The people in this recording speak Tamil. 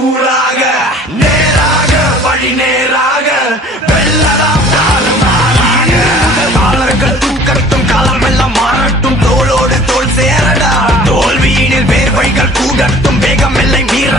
தூளாக நேராக வழி நேராக வெள்ளலாம் தூக்கட்டும் களமெல்லாம் மாறட்டும் தோளோடு தோல் சேரடா தோல்வியினில் வேர்வைகள் கூடட்டும் வேகம் எல்லை மீற